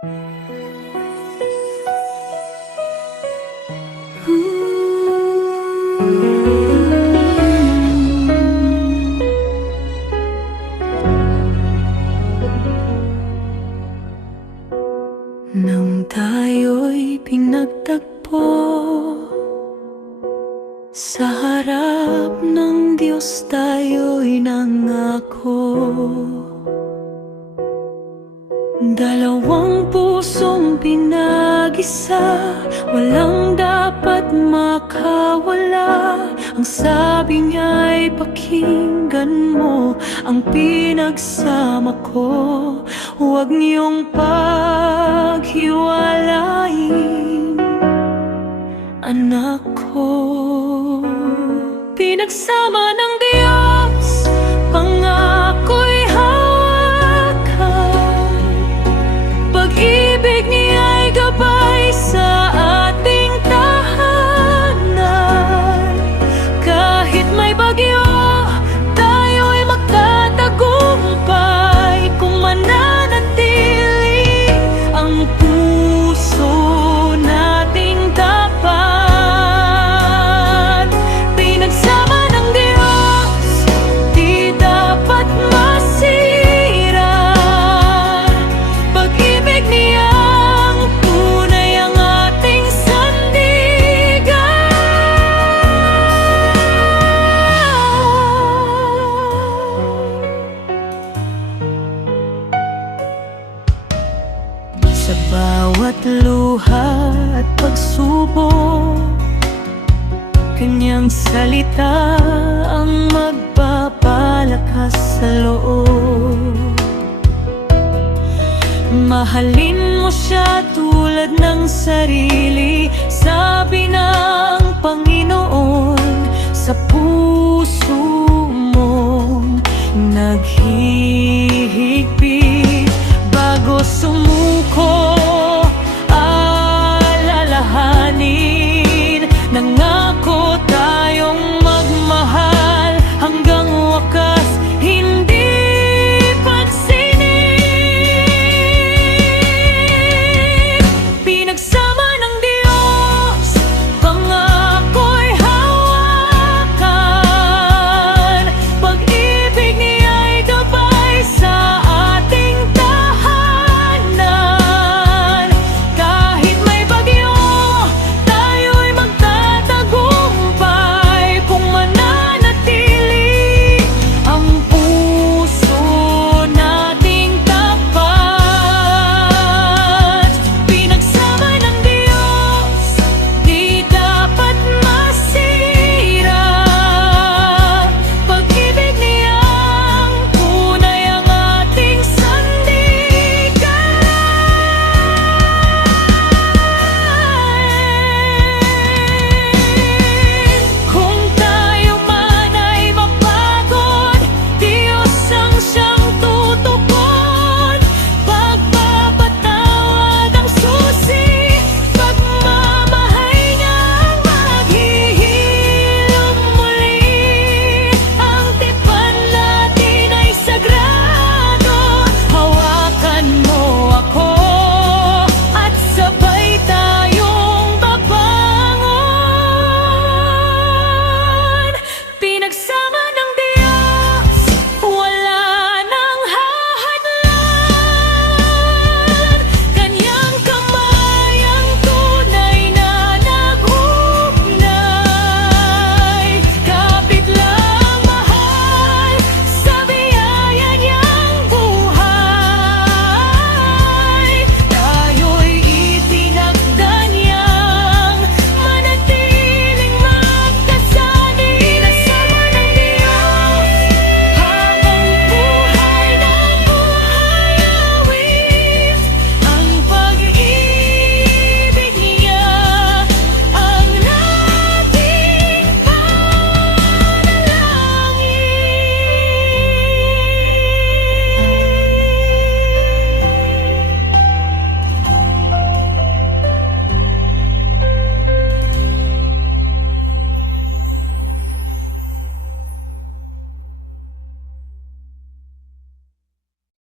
Nang tayo'y pinagtagpo sa harap ng Diyos, tayo'y nangako. Dalawang pusong pinag-isa, walang dapat makawala. Ang sabi niya'y pakinggan mo ang pinagsama ko. Huwag niyong paghiwalayin, anak ko. Pinagsama ng Diyos, pangako'y hawakan. Pag-ibig niya'y gabay sa ating tahanan. Kahit may bagyo, tayo'y magtatagumpay. Kung mananatili ang puso nating tapat. Pinagsama ng Diyos, di dapat masira. Pag-ibig niyang tunay ang ating sandigan. Sa bawat luha at pagsubok, kanyang salita ang magpapalakas sa loob. Mahalin mo siya tulad ng sarili, sabi ng Panginoon. Sa puso mong naghihigpit